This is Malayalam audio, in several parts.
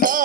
Bộ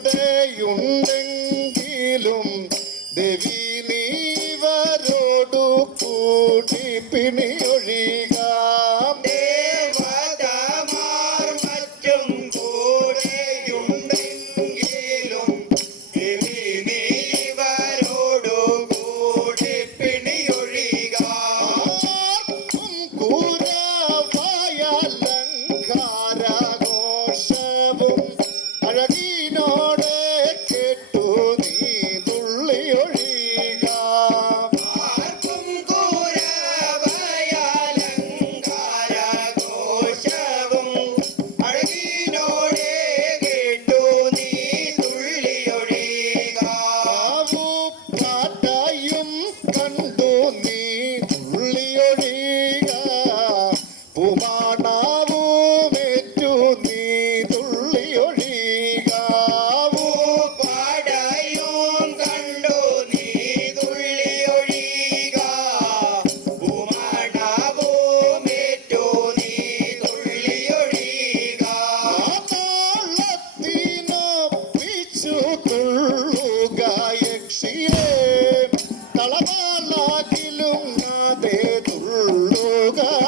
കൂടെയുണ്ടെങ്കിലും ദേവി നീവരോടു കൂടി दुर्गा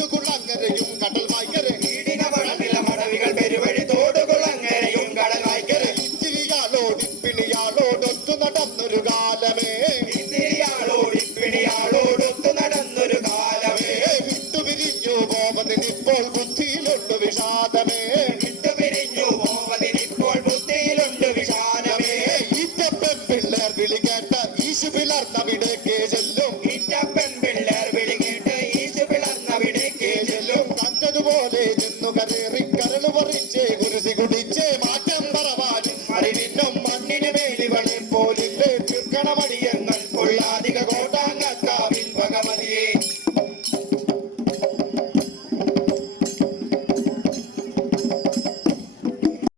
ഈശു പിളർന്നവിടേക്ക് ചെല്ലും. ഇറ്റപ്പൻ പിള്ളേർ വിളികേട്ട് ഈശു പിളർന്നവിടേക്ക് ചെല്ലും. കത്തതുപോലെ ചെന്നു കരേറി കരൾ പറിച്ചേ കുരുസി കുടിച്ചേ മാറ്റം പറവാനും അറിവിനും മണ്ണിന് മേലിവളെ പോലില്ലേ